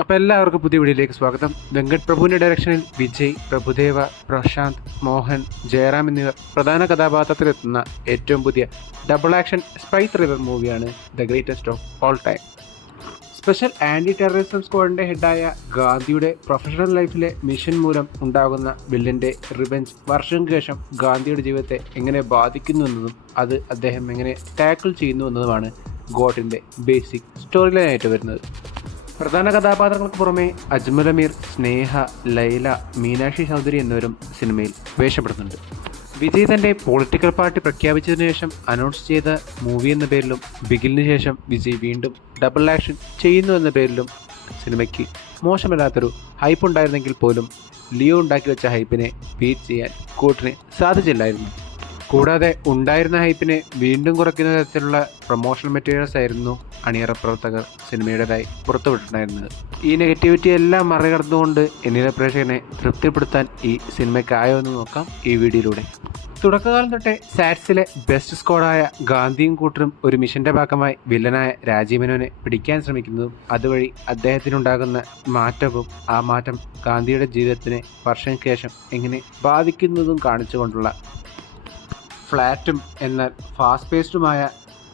അപ്പോൾ എല്ലാവർക്കും പുതിയ വീഡിയോയിലേക്ക് സ്വാഗതം. വെങ്കട് പ്രഭുവിൻ്റെ ഡയറക്ഷനിൽ വിജയ്, പ്രഭുദേവ, പ്രശാന്ത്, മോഹൻ, ജയറാം എന്നിവർ പ്രധാന കഥാപാത്രത്തിലെത്തുന്ന ഏറ്റവും പുതിയ ഡബിൾ ആക്ഷൻ സ്പൈ ത്രില്ലർ മൂവിയാണ് the greatest of all time. Special anti terrorism സ്ക്വാഡിൻ്റെ ഹെഡായ ഗാന്ധിയുടെ പ്രൊഫഷണൽ ലൈഫിലെ മിഷൻ മൂലം ഉണ്ടാകുന്ന വില്ലൻ്റെ റിവെഞ്ച് വർഷങ്ങൾക്ക് ശേഷം ഗാന്ധിയുടെ ജീവിതത്തെ എങ്ങനെ ബാധിക്കുന്നു എന്നതും അത് അദ്ദേഹം എങ്ങനെ ടാക്കിൾ ചെയ്യുന്നു എന്നതുമാണ് ഗോട്ടിൻ്റെ ബേസിക് സ്റ്റോറി ലൈനായിട്ട് വരുന്നത്. പ്രധാന കഥാപാത്രങ്ങൾക്ക് പുറമെ അജ്മൽ അമീർ, സ്നേഹ, ലൈല, മീനാക്ഷി ചൗധരി എന്നിവരും സിനിമയിൽ വേഷപ്പെടുന്നുണ്ട്. വിജയ് തൻ്റെ പൊളിറ്റിക്കൽ പാർട്ടി പ്രഖ്യാപിച്ചതിനു ശേഷം അനൗൺസ് ചെയ്ത മൂവി എന്ന പേരിലും ബിഗിലിന് ശേഷം വിജയ് വീണ്ടും ഡബിൾ ആക്ഷൻ ചെയ്യുന്നു എന്ന പേരിലും സിനിമയ്ക്ക് മോശമല്ലാത്തൊരു ഹൈപ്പ് ഉണ്ടായിരുന്നെങ്കിൽ പോലും ലിയോ ഉണ്ടാക്കി വെച്ച ഹൈപ്പിനെ ബീറ്റ് ചെയ്യാൻ കൂട്ടിന് സാധിച്ചില്ലായിരുന്നു. കൂടാതെ ഉണ്ടായിരുന്ന ഹൈപ്പിനെ വീണ്ടും കുറയ്ക്കുന്ന തരത്തിലുള്ള പ്രൊമോഷണൽ മെറ്റീരിയൽസ് ആയിരുന്നു അണിയറ പ്രവർത്തകർ സിനിമയുടേതായി പുറത്തുവിട്ടിട്ടുണ്ടായിരുന്നത്. ഈ നെഗറ്റിവിറ്റി എല്ലാം മറികടന്നുകൊണ്ട് എന്നിലെ പ്രേക്ഷകനെ തൃപ്തിപ്പെടുത്താൻ ഈ സിനിമയ്ക്കായോ എന്ന് നോക്കാം ഈ വീഡിയോയിലൂടെ. തുടക്കകാലം തൊട്ടേ സാറ്റ്സിലെ ബെസ്റ്റ് സ്ക്വാഡായ ഗാന്ധിയും കൂട്ടരും ഒരു മിഷന്റെ ഭാഗമായി വില്ലനായ രാജീവ് മേനോനെ പിടിക്കാൻ ശ്രമിക്കുന്നതും അതുവഴി അദ്ദേഹത്തിനുണ്ടാകുന്ന മാറ്റവും ആ മാറ്റം ഗാന്ധിയുടെ ജീവിതത്തിനെ വർഷങ്ങൾക്ക് ശേഷം എങ്ങനെ ബാധിക്കുന്നതും കാണിച്ചുകൊണ്ടുള്ള ഫ്ലാറ്റും എന്നാൽ ഫാസ്റ്റ് പേസ്ഡുമായ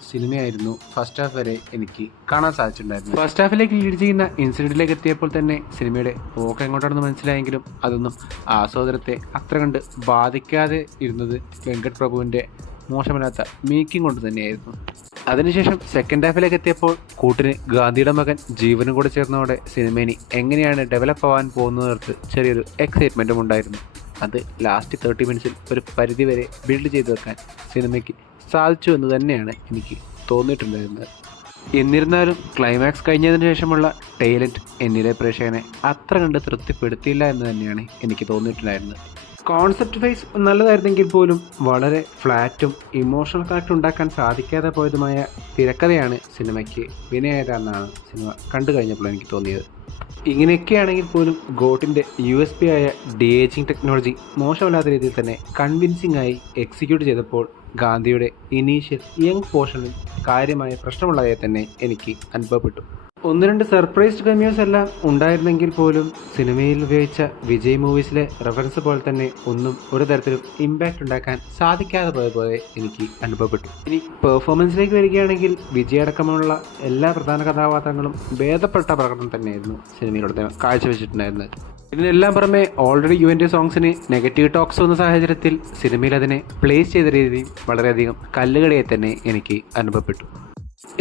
സിനിമയായിരുന്നു ഫസ്റ്റ് ഹാഫ് വരെ എനിക്ക് കാണാൻ സാധിച്ചിട്ടുണ്ടായിരുന്നു. ഫസ്റ്റ് ഹാഫിലേക്ക് ലീഡ് ചെയ്യുന്ന ഇൻസിഡൻറ്റിലേക്ക് എത്തിയപ്പോൾ തന്നെ സിനിമയുടെ പോക്ക് എങ്ങോട്ടാണെന്ന് മനസ്സിലായെങ്കിലും അതൊന്നും ആസ്വാദനത്തെ അത്ര കണ്ട് ബാധിക്കാതെ ഇരുന്നത് വെങ്കട് പ്രഭുവിൻ്റെ മോശമല്ലാത്ത മേക്കിംഗ് കൊണ്ട് തന്നെയായിരുന്നു. അതിനുശേഷം സെക്കൻഡ് ഹാഫിലേക്ക് എത്തിയപ്പോൾ കൂട്ടിന് ഗാന്ധിയുടെ മകൻ ജീവനും കൂടെ ചേർന്നതോടെ സിനിമേനി എങ്ങനെയാണ് ഡെവലപ്പ് ആവാൻ പോകുന്നതിനടുത്ത് ചെറിയൊരു എക്സൈറ്റ്മെൻറ്റും ഉണ്ടായിരുന്നു. അത് ലാസ്റ്റ് 30 മിനിറ്റ്സിൽ ഒരു പരിധിവരെ ബിൽഡ് ചെയ്ത് വെക്കാൻ സിനിമയ്ക്ക് സാധിച്ചു എന്ന് തന്നെയാണ് എനിക്ക് തോന്നിയിട്ടുണ്ടായിരുന്നത്. എന്നിരുന്നാലും ക്ലൈമാക്സ് കഴിഞ്ഞതിന് ശേഷമുള്ള ടൈലൻറ്റ് എന്നിലെ പ്രേക്ഷകനെ അത്ര കണ്ട് തൃപ്തിപ്പെടുത്തിയില്ല എന്ന് തന്നെയാണ് എനിക്ക് തോന്നിയിട്ടുണ്ടായിരുന്നത്. കോൺസെപ്റ്റ് വൈസ് നല്ലതായിരുന്നെങ്കിൽ പോലും വളരെ ഫ്ലാറ്റും ഇമോഷണൽ കണക്ട് ഉണ്ടാക്കാൻ സാധിക്കാതെ പോയതുമായ തിരക്കഥയാണ് സിനിമയ്ക്ക് വിനയായതെന്നാണ് സിനിമ കണ്ടു കഴിഞ്ഞപ്പോൾ എനിക്ക് തോന്നിയത്. ഇങ്ങനെയൊക്കെയാണെങ്കിൽ പോലും ഗോട്ടിൻ്റെ USP ആയ ഡി-ഏജിങ് ടെക്നോളജി മോശമല്ലാത്ത രീതിയിൽ തന്നെ കൺവിൻസിംഗ് ആയി എക്സിക്യൂട്ട് ചെയ്തപ്പോൾ ഗാന്ധിയുടെ ഇനീഷ്യൽ യങ് പോർഷനിൽ കാര്യമായ പ്രശ്നമുള്ളതായി തന്നെ എനിക്ക് അനുഭവപ്പെട്ടു. 1-2 സർപ്രൈസ്ഡ് കമ്മ്യൂസ് എല്ലാം ഉണ്ടായിരുന്നെങ്കിൽ പോലും സിനിമയിൽ ഉപയോഗിച്ച വിജയ് മൂവീസിലെ റെഫറൻസ് പോലെ തന്നെ ഒന്നും ഒരു തരത്തിലും ഇമ്പാക്റ്റ് ഉണ്ടാക്കാൻ സാധിക്കാതെ പോയതുപോലെ എനിക്ക് അനുഭവപ്പെട്ടു. ഇനി പെർഫോമൻസിലേക്ക് വരികയാണെങ്കിൽ വിജയ് അടക്കമുള്ള എല്ലാ പ്രധാന കഥാപാത്രങ്ങളും ഭേദപ്പെട്ട പ്രകടനം തന്നെയായിരുന്നു സിനിമയിലൂടെ കാഴ്ചവെച്ചിട്ടുണ്ടായിരുന്നത്. ഇതിനെല്ലാം പുറമെ ഓൾറെഡി യുവൻ്റെ സോങ്സിന് നെഗറ്റീവ് ടോക്സ് വന്ന സാഹചര്യത്തിൽ സിനിമയിൽ അതിനെ പ്ലേസ് ചെയ്ത രീതിയും വളരെയധികം കല്ലുകടിയായി തന്നെ എനിക്ക് അനുഭവപ്പെട്ടു.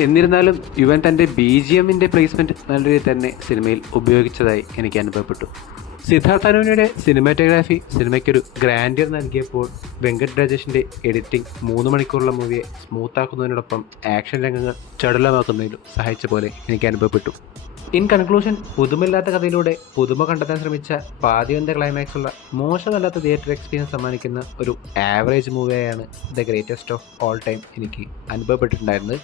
എന്നിരുന്നാലും യുവൻ തൻ്റെ BGMൻ്റെ പ്ലേസ്മെൻറ്റ് നല്ല രീതിയിൽ തന്നെ സിനിമയിൽ ഉപയോഗിച്ചതായി എനിക്ക് അനുഭവപ്പെട്ടു. സിദ്ധാർത്ഥ് അനുവിൻ്റെ സിനിമാറ്റോഗ്രാഫി സിനിമയ്ക്കൊരു ഗ്രാൻഡിയർ നൽകിയപ്പോൾ വെങ്കട് രാജേഷിൻ്റെ എഡിറ്റിംഗ് 3 മണിക്കൂറുള്ള മൂവിയെ സ്മൂത്താക്കുന്നതിനോടൊപ്പം ആക്ഷൻ രംഗങ്ങൾ ചടുലമാക്കുന്നതിലും സഹായിച്ച പോലെ എനിക്ക് അനുഭവപ്പെട്ടു. ഇൻ കൺക്ലൂഷൻ, പുതുമയില്ലാത്ത കഥയിലൂടെ പുതുമ കണ്ടെത്താൻ ശ്രമിച്ച പാതിവന്ത ക്ലൈമാക്സ് ഉള്ള മോശമല്ലാത്ത തിയേറ്റർ എക്സ്പീരിയൻസ് സമ്മാനിക്കുന്ന ഒരു ആവറേജ് മൂവിയാണ് the greatest of all time എനിക്ക് അനുഭവപ്പെട്ടിട്ടുണ്ടായിരുന്നത്.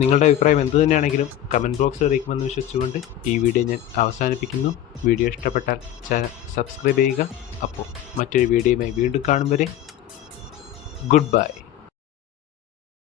നിങ്ങളുടെ അഭിപ്രായം എന്തു തന്നെയാണെങ്കിലും കമൻറ്റ് ബോക്സിൽ അറിയിക്കുമെന്ന് വിശ്വസിച്ചുകൊണ്ട് ഈ വീഡിയോ ഞാൻ അവസാനിപ്പിക്കുന്നു. വീഡിയോ ഇഷ്ടപ്പെട്ടാൽ ചാനൽ സബ്സ്ക്രൈബ് ചെയ്യുക. അപ്പോൾ മറ്റൊരു വീഡിയോയുമായി വീണ്ടും കാണും വരെ ഗുഡ് ബൈ.